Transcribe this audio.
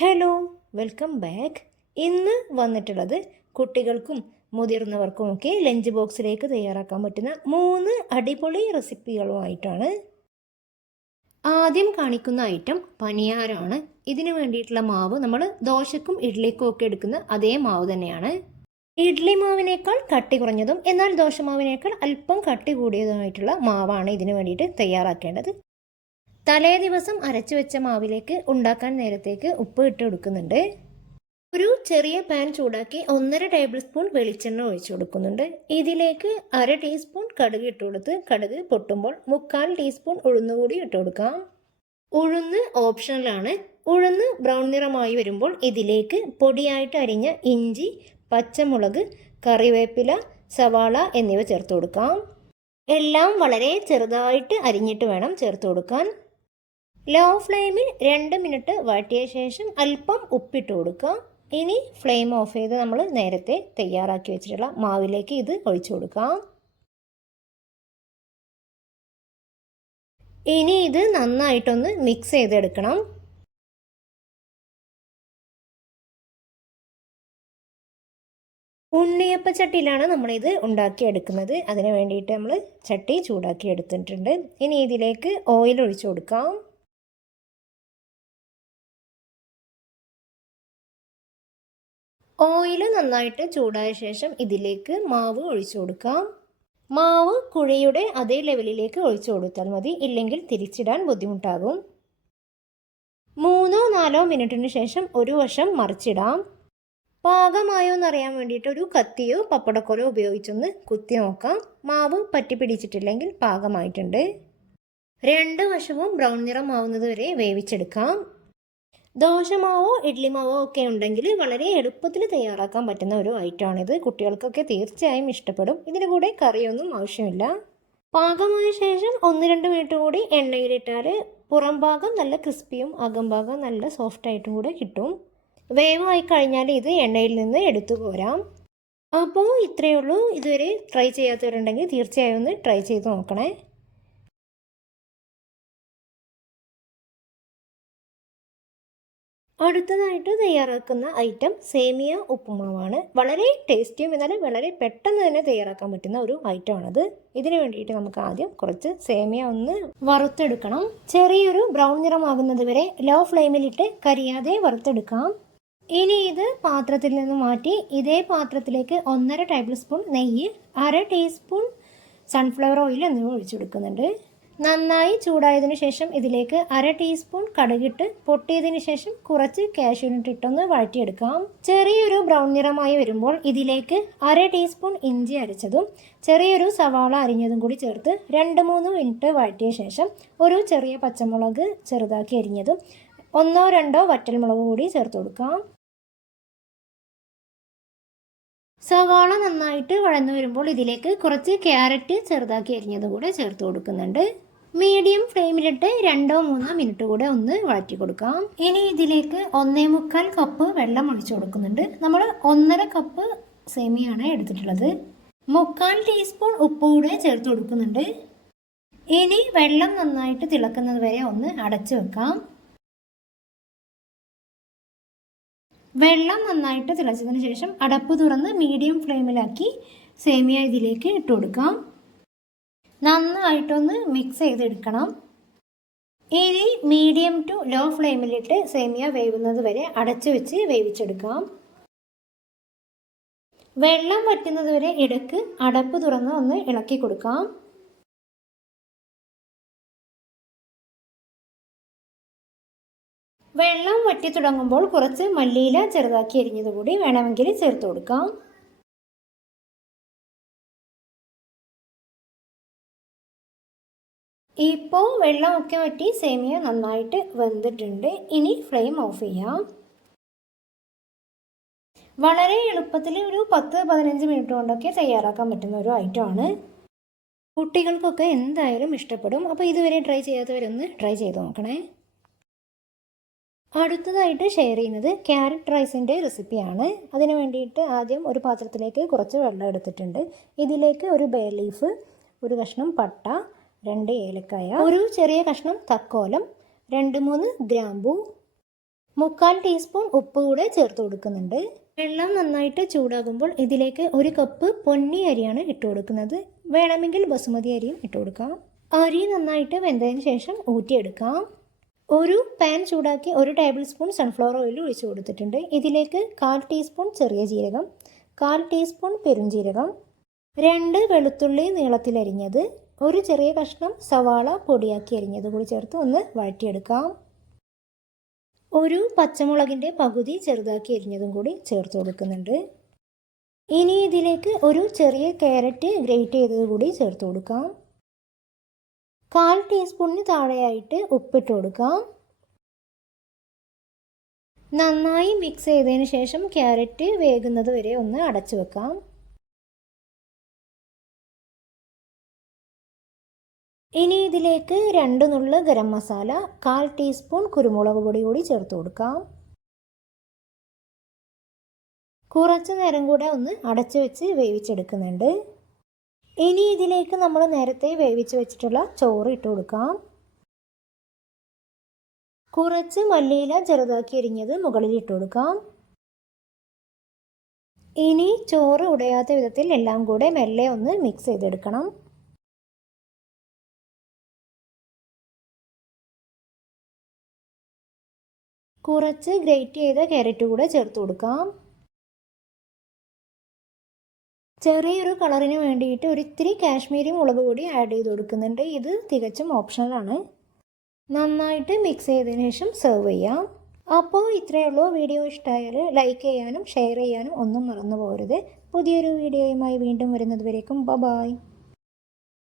Hello, welcome back. ഇന്ന് വന്നിട്ടുള്ളത് കുട്ടികൾക്കും മുതിർന്നവർക്കുമൊക്കെ ലഞ്ച് ബോക്സിലേക്ക് തയ്യാറാക്കാൻ പറ്റുന്ന 3 അടിപൊളി റെസിപ്പികളുമായിട്ടാണ്. ആദ്യം കാണിക്കുന്ന ഐറ്റം പനിയാരമാണ്. ഇതിനു വേണ്ടിയിട്ടുള്ള മാവ് നമ്മൾ ദോശക്കും ഇഡ്ലിക്കും ഒക്കെ എടുക്കുന്ന അതേ മാവ് തന്നെയാണ്. ഇഡ്ലി മാവിനേക്കാൾ കട്ടി കുറഞ്ഞതും എന്നാൽ ദോശമാവിനേക്കാൾ അല്പം കട്ടി കൂടിയതുമായിട്ടുള്ള മാവാണ് ഇതിനു വേണ്ടിയിട്ട് തയ്യാറാക്കേണ്ടത്. തലേ ദിവസം അരച്ചു വെച്ച മാവിലേക്ക് ഉണ്ടാക്കാൻ നേരത്തേക്ക് ഉപ്പ് ഇട്ട് കൊടുക്കുന്നുണ്ട്. ഒരു ചെറിയ പാൻ ചൂടാക്കി 1.5 ടേബിൾ സ്പൂൺ വെളിച്ചെണ്ണ ഒഴിച്ചു കൊടുക്കുന്നുണ്ട്. ഇതിലേക്ക് 1/2 ടീസ്പൂൺ കടുക് ഇട്ട് കൊടുത്ത് കടുക് പൊട്ടുമ്പോൾ 1/4 ടീസ്പൂൺ ഉഴുന്ന് കൂടി ഇട്ട് കൊടുക്കാം. ഉഴുന്ന് ഓപ്ഷണലാണ്. ഉഴുന്ന് ബ്രൗൺ നിറമായി വരുമ്പോൾ ഇതിലേക്ക് പൊടിയായിട്ട് അരിഞ്ഞ ഇഞ്ചി, പച്ചമുളക്, കറിവേപ്പില, സവാള എന്നിവ ചേർത്ത് കൊടുക്കാം. എല്ലാം വളരെ ചെറുതായിട്ട് അരിഞ്ഞിട്ട് വേണം ചേർത്ത് കൊടുക്കാൻ. ലോ ഫ്ലെയിമിൽ 2 മിനിറ്റ് വഴറ്റിയ ശേഷം അല്പം ഉപ്പിട്ട് കൊടുക്കാം. ഇനി ഫ്ലെയിം ഓഫ് ചെയ്ത് നമ്മൾ നേരത്തെ തയ്യാറാക്കി വെച്ചിട്ടുള്ള മാവിലേക്ക് ഇത് ഒഴിച്ചു കൊടുക്കാം. ഇനി ഇത് നന്നായിട്ടൊന്ന് മിക്സ് ചെയ്തെടുക്കണം. ഉണ്ണിയപ്പ ചട്ടിയിലാണ് നമ്മളിത് ഉണ്ടാക്കിയെടുക്കുന്നത്. അതിന് വേണ്ടിയിട്ട് നമ്മൾ ചട്ടി ചൂടാക്കി എടുത്തിട്ടുണ്ട്. ഇനി ഇതിലേക്ക് ഓയിൽ ഒഴിച്ചു കൊടുക്കാം. ഓയിൽ നന്നായിട്ട് ചൂടായ ശേഷം ഇതിലേക്ക് മാവ് ഒഴിച്ചു കൊടുക്കാം. മാവ് കുഴിയുടെ അതേ ലെവലിലേക്ക് ഒഴിച്ചു കൊടുത്താൽ മതി, ഇല്ലെങ്കിൽ തിരിച്ചിടാൻ ബുദ്ധിമുട്ടാകും. 3-4 മിനിറ്റിന് ശേഷം ഒരു വശം മറിച്ചിടാം. പാകമായോ എന്നറിയാൻ വേണ്ടിയിട്ട് ഒരു കത്തിയോ പപ്പടക്കോലോ ഉപയോഗിച്ചൊന്ന് കുത്തി നോക്കാം. മാവ് പറ്റി പിടിച്ചിട്ടില്ലെങ്കിൽ പാകമായിട്ടുണ്ട്. 2 വശവും ബ്രൗൺ നിറം ആവുന്നത് വരെ വേവിച്ചെടുക്കാം. ദോശമാവോ ഇഡ്ലിമാവോ ഒക്കെ ഉണ്ടെങ്കിൽ വളരെ എളുപ്പത്തിൽ തയ്യാറാക്കാൻ പറ്റുന്ന ഒരു ഐറ്റമാണിത്. കുട്ടികൾക്കൊക്കെ തീർച്ചയായും ഇഷ്ടപ്പെടും. ഇതിന് കൂടെ കറിയൊന്നും ആവശ്യമില്ല. പാകമായ ശേഷം 1-2 മിനിറ്റ് കൂടി എണ്ണയിലിട്ടാൽ പുറം ഭാഗം നല്ല ക്രിസ്പിയും അകം ഭാഗം നല്ല സോഫ്റ്റായിട്ടും കൂടെ കിട്ടും. വേവായി കഴിഞ്ഞാൽ ഇത് എണ്ണയിൽ നിന്ന് എടുത്തു പോരാം. അപ്പോൾ ഇത്രയേ ഉള്ളൂ. ഇതുവരെ ട്രൈ ചെയ്യാത്തവരുണ്ടെങ്കിൽ തീർച്ചയായും ഒന്ന് ട്രൈ ചെയ്ത് നോക്കണേ. അടുത്തതായിട്ട് തയ്യാറാക്കുന്ന ഐറ്റം സേമിയ ഉപ്പുമാവാണ്. വളരെ ടേസ്റ്റിയും എന്നാലും വളരെ പെട്ടെന്ന് തന്നെ തയ്യാറാക്കാൻ പറ്റുന്ന ഒരു ഐറ്റമാണത്. ഇതിന് വേണ്ടിയിട്ട് നമുക്ക് ആദ്യം കുറച്ച് സേമിയ ഒന്ന് വറുത്തെടുക്കണം. ചെറിയൊരു ബ്രൗൺ നിറമാകുന്നത് വരെ ലോ ഫ്ലെയിമിലിട്ട് കരിയാതെ വറുത്തെടുക്കാം. ഇനി ഇത് പാത്രത്തിൽ നിന്ന് മാറ്റി ഇതേ പാത്രത്തിലേക്ക് 1.5 ടേബിൾ സ്പൂൺ നെയ്യ്, 1/2 ടീസ്പൂൺ സൺഫ്ലവർ ഓയിൽ എന്നിവ ഒഴിച്ചെടുക്കുന്നുണ്ട്. നന്നായി ചൂടായതിനു ശേഷം ഇതിലേക്ക് 1/2 ടീസ്പൂൺ കടുകിട്ട് പൊട്ടിയതിനു ശേഷം കുറച്ച് കാഷ്യൂനട്ട് ഇട്ടൊന്ന് വഴറ്റിയെടുക്കാം. ചെറിയൊരു ബ്രൗൺ നിറമായി വരുമ്പോൾ ഇതിലേക്ക് 1/2 ടീസ്പൂൺ ഇഞ്ചി അരച്ചതും ചെറിയൊരു സവാള അരിഞ്ഞതും കൂടി ചേർത്ത് 2-3 മിനിറ്റ് വഴറ്റിയ ശേഷം ഒരു ചെറിയ പച്ചമുളക് ചെറുതാക്കി അരിഞ്ഞതും 1-2 വറ്റൽമുളക് കൂടി ചേർത്ത് കൊടുക്കാം. സവാള നന്നായിട്ട് വഴന്നു വരുമ്പോൾ ഇതിലേക്ക് കുറച്ച് ക്യാരറ്റ് ചെറുതാക്കി അരിഞ്ഞതും കൂടെ ചേർത്ത് കൊടുക്കുന്നുണ്ട്. മീഡിയം ഫ്ലെയിമിലിട്ട് 2-3 മിനിറ്റ് കൂടെ ഒന്ന് വഴറ്റി കൊടുക്കാം. ഇനി ഇതിലേക്ക് 1.25 കപ്പ് വെള്ളം ഒഴിച്ചു കൊടുക്കുന്നുണ്ട്. നമ്മൾ 1.5 കപ്പ് സേമിയാണ് എടുത്തിട്ടുള്ളത്. 1/4 ടീസ്പൂൺ ഉപ്പ് കൂടെ ചേർത്ത് കൊടുക്കുന്നുണ്ട്. ഇനി വെള്ളം നന്നായിട്ട് തിളക്കുന്നത് വരെ ഒന്ന് അടച്ചു വെക്കാം. വെള്ളം നന്നായിട്ട് തിളച്ചതിന് ശേഷം അടപ്പ് തുറന്ന് മീഡിയം ഫ്ലെയിമിലാക്കി സേമിയ ഇതിലേക്ക് ഇട്ട് കൊടുക്കാം. നന്നായിട്ടൊന്ന് മിക്സ് ചെയ്തെടുക്കണം. ഇനി മീഡിയം ടു ലോ ഫ്ലെയിമിലിട്ട് സേമിയ വേവുന്നത് വരെ അടച്ചു വെച്ച് വേവിച്ചെടുക്കാം. വെള്ളം വറ്റുന്നത് വരെ ഇടയ്ക്ക് അടപ്പ് തുറന്ന് ഒന്ന് ഇളക്കി കൊടുക്കാം. വെള്ളം വറ്റി തുടങ്ങുമ്പോൾ കുറച്ച് മല്ലിയില ചെറുതാക്കി അരിഞ്ഞത് കൂടി വേണമെങ്കിൽ ചേർത്ത് കൊടുക്കാം. ഇപ്പോൾ വെള്ളമൊക്കെ വറ്റി സേമിയ നന്നായിട്ട് വെന്തിട്ടുണ്ട്. ഇനി ഫ്ലെയിം ഓഫ് ചെയ്യാം. വളരെ എളുപ്പത്തിൽ ഒരു 10-15 മിനിറ്റ് കൊണ്ടൊക്കെ തയ്യാറാക്കാൻ പറ്റുന്ന ഒരു ഐറ്റമാണ്. കുട്ടികൾക്കൊക്കെ എന്തായാലും ഇഷ്ടപ്പെടും. അപ്പോൾ ഇതുവരെ ട്രൈ ചെയ്യാത്തവരൊന്ന് ട്രൈ ചെയ്ത് നോക്കണേ. അടുത്തതായിട്ട് ഷെയർ ചെയ്യുന്നത് ക്യാരറ്റ് റൈസിൻ്റെ റെസിപ്പിയാണ്. അതിന് വേണ്ടിയിട്ട് ആദ്യം ഒരു പാത്രത്തിലേക്ക് കുറച്ച് വെള്ളം എടുത്തിട്ടുണ്ട്. ഇതിലേക്ക് ഒരു ബേ ലീഫ്, ഒരു കഷ്ണം പട്ട, 2 ഏലക്കായ, ഒരു ചെറിയ കഷ്ണം തക്കോലം, 2-3 ഗ്രാമ്പൂ, 3/4 ടീസ്പൂൺ ഉപ്പ് കൂടെ ചേർത്ത് കൊടുക്കുന്നുണ്ട്. വെള്ളം നന്നായിട്ട് ചൂടാകുമ്പോൾ ഇതിലേക്ക് 1 കപ്പ് പൊന്നി അരിയാണ് ഇട്ട് കൊടുക്കുന്നത്. വേണമെങ്കിൽ ബസുമതി അരിയും ഇട്ട് കൊടുക്കാം. അരി നന്നായിട്ട് വെന്തതിന് ശേഷം ഊറ്റിയെടുക്കാം. ഒരു പാൻ ചൂടാക്കി 1 ടേബിൾ സ്പൂൺ സൺഫ്ലവർ ഓയിൽ ഒഴിച്ചു കൊടുത്തിട്ടുണ്ട്. ഇതിലേക്ക് 1/4 ടീസ്പൂൺ ചെറിയ ജീരകം, 1/4 ടീസ്പൂൺ പെരുംജീരകം, 2 വെളുത്തുള്ളി നീളത്തിലരിഞ്ഞത്, 1 ചെറിയ കഷ്ണം സവാള പൊടിയാക്കി അരിഞ്ഞത് കൂടി ചേർത്ത് ഒന്ന് വഴറ്റിയെടുക്കാം. 1 പച്ചമുളകിൻ്റെ പകുതി ചെറുതാക്കി അരിഞ്ഞതും കൂടി ചേർത്ത് കൊടുക്കുന്നുണ്ട്. ഇനി ഇതിലേക്ക് 1 ചെറിയ ക്യാരറ്റ് ഗ്രേറ്റ് ചെയ്തത് കൂടി ചേർത്ത് കൊടുക്കാം. 1/4 ടീസ്പൂണിന് താഴെയായിട്ട് ഉപ്പിട്ട് കൊടുക്കാം. നന്നായി മിക്സ് ചെയ്തതിന് ശേഷം ക്യാരറ്റ് വേകുന്നത് വരെ ഒന്ന് അടച്ചു വെക്കാം. ഇനി ഇതിലേക്ക് 2 നുള്ള് ഗരം മസാല, 1/4 ടീസ്പൂൺ കുരുമുളക് പൊടി കൂടി ചേർത്ത് കൊടുക്കാം. കുറച്ച് നേരം കൂടെ ഒന്ന് അടച്ചു വെച്ച് വേവിച്ചെടുക്കുന്നുണ്ട്. ഇനി ഇതിലേക്ക് നമ്മൾ നേരത്തെ വേവിച്ച് വെച്ചിട്ടുള്ള ചോറ് ഇട്ട് കൊടുക്കാം. കുറച്ച് മല്ലിയില ചെറുതാക്കി അരിഞ്ഞത് മുകളിൽ ഇട്ട് കൊടുക്കാം. ഇനി ചോറ് ഉടയാത്ത വിധത്തിൽ എല്ലാം കൂടെ മെല്ലെ ഒന്ന് മിക്സ് ചെയ്തെടുക്കണം. കുറച്ച് ഗ്രേറ്റ് ചെയ്ത ക്യാരറ്റ് കൂടെ ചേർത്ത് കൊടുക്കാം. ചെറിയൊരു കളറിന് വേണ്ടിയിട്ട് ഒരിത്തിരി കാശ്മീരി മുളക് പൊടി ആഡ് ചെയ്ത് കൊടുക്കുന്നുണ്ട്. ഇത് തികച്ചും ഓപ്ഷണലാണ്. നന്നായിട്ട് മിക്സ് ചെയ്തതിന് ശേഷം സെർവ് ചെയ്യാം. അപ്പോൾ ഇത്രയേ ഉള്ളൂ. വീഡിയോ ഇഷ്ടമായാൽ ലൈക്ക് ചെയ്യാനും ഷെയർ ചെയ്യാനും ഒന്നും മറന്നു പോകരുത്. പുതിയൊരു വീഡിയോയുമായി വീണ്ടും വരുന്നത് വരേക്കും ബൈ.